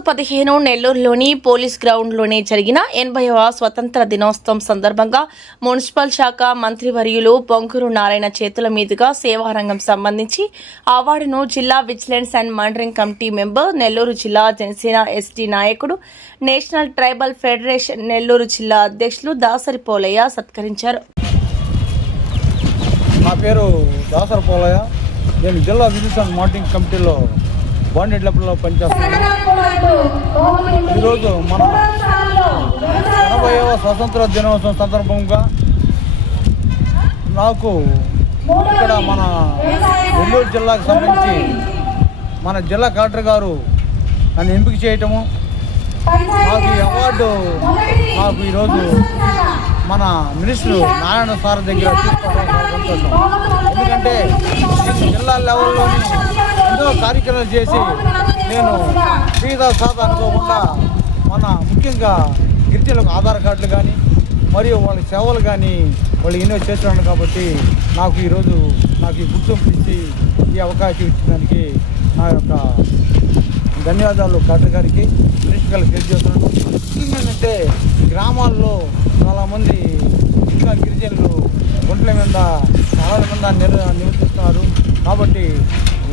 August 15 నెల్లూరులోని police గ్రౌండ్లోనే జరిగిన 80వ స్వతంత్ర దినోత్సవం సందర్భంగా మున్సిపల్ శాఖ మంత్రివర్యులు పొంగూరు నారాయణ చేతుల మీదుగా సేవారంగం సంబంధించి అవార్డును జిల్లా vigilance and monitoring committee member, Nellore జిల్లా జనసేన ఎస్టీ నాయకుడు, నేషనల్ ట్రైబల్ ఫెడరేషన్ నెల్లూరు జిల్లా అధ్యక్షులు దాసరి పోలయ్య సత్కరించారు. నా పేరు దాసరి పోలయ్య. నేను జిల్లా విజిలెన్స్ అండ్ మానిటరింగ్ కమిటీలో బాండెడ్లపల్లిలో పనిచేస్తున్నాను. ఈరోజు మన 80వ స్వతంత్ర దినోత్సవం సందర్భంగా నాకు ఇక్కడ మన నెల్లూరు జిల్లాకు సంబంధించి మన జిల్లా కలెక్టర్ గారు నన్ను ఎంపిక చేయటము, నాకు ఈ అవార్డు నాకు ఈరోజు మన మినిస్టర్ నారాయణ సార్ దగ్గర తీసుకోవడం సంతోషం. ఎందుకంటే నేను జిల్లా లెవెల్లోని ఎన్నో కార్యక్రమాలు చేసి నేను పేద సాధ అనుకోకుండా మన ముఖ్యంగా గిరిజనులకు ఆధార్ కార్డులు కానీ మరియు వాళ్ళ సేవలు కానీ వాళ్ళు ఎన్నో చేస్తున్నాను. కాబట్టి నాకు ఈరోజు నాకు ఈ గుర్తింపు ఇచ్చి ఈ అవకాశం ఇచ్చినందుకు నా యొక్క ధన్యవాదాలు కలెక్టర్ గారికి, మినిస్టర్ గారికి తెలియజేస్తున్నాను. ముఖ్యంగా ఏంటంటే గ్రామాల్లో చాలామంది ఇంకా గిరిజనులు ఒంట్ల మీద చాలా మీద నివసిస్తున్నారు. కాబట్టి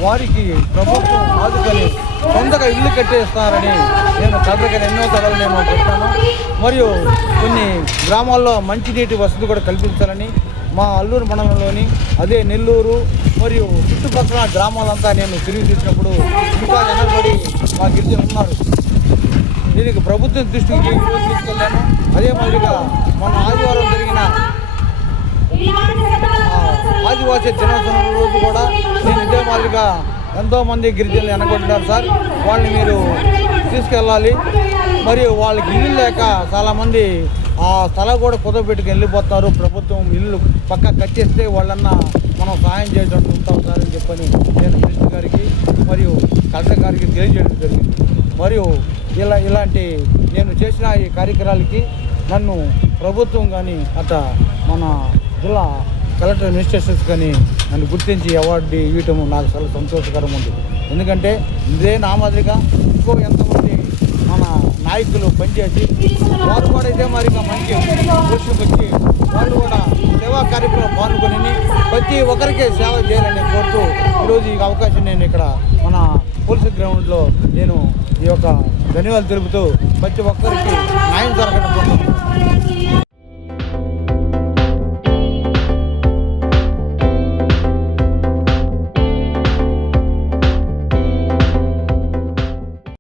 వారికి ప్రభుత్వం ఆదుకొని సొంతగా ఇల్లు కట్టేస్తారని నేను కలెక్టర్ గారు ఎన్నో సభలు నేను పెట్టాను. మరియు కొన్ని గ్రామాల్లో మంచినీటి వసతి కూడా కల్పించాలని మా అల్లూరు మండలంలోని అదే నెల్లూరు మరియు చుట్టుపక్కల గ్రామాలంతా నేను తిరిగి తీసినప్పుడు ఇంకా వెనకబడి మా గిరిజనులు ఉన్నారు. దీనికి ప్రభుత్వం దృష్టికి తీసుకెళ్ళాను. అదే మాదిరిగా మన ఆదివారం జరిగిన ఆదివాసీ దినోత్సవం రోజు కూడా నేను ఇదే మాదిరిగా ఎంతోమంది గిరిజనులు వెనకొంటున్నారు సార్, వాళ్ళని మీరు తీసుకెళ్ళాలి. మరియు వాళ్ళకి ఇల్లు లేక చాలామంది ఆ స్థలం కూడా కుదపెట్టుకు వెళ్ళిపోతారు. ప్రభుత్వం ఇల్లు పక్క కట్టేస్తే వాళ్ళన్నా మనం సహాయం చేయడం ఉంటాం సార్ అని చెప్పని నేను మినిస్టర్ గారికి మరియు కలెక్టర్ గారికి తెలియజేయడం జరిగింది. మరియు ఇలాంటి నేను చేసిన ఈ కార్యక్రమాలకి నన్ను ప్రభుత్వం కానీ అట్లా మన జిల్లా కలెక్టర్ మినిస్టర్స్ కానీ నన్ను గుర్తించి అవార్డు ఇవ్వటం నాకు చాలా సంతోషకరం ఉంది. ఎందుకంటే ఇదే నా మాదిరిగా ఇంకో ఎంతమంది మన నాయకులు పనిచేసి వారు కూడా ఇదే మాదిరిగా మంచి పోస్టులకు వచ్చి వాళ్ళు కూడా సేవా కార్యక్రమం పాల్గొని ప్రతి ఒక్కరికి సేవ చేయాలని కోరుతూ ఈరోజు ఈ అవకాశం నేను ఇక్కడ మన పోలీసు గ్రౌండ్లో నేను ఈ యొక్క ధన్యవాదాలు తెలుపుతూ ప్రతి ఒక్కరికి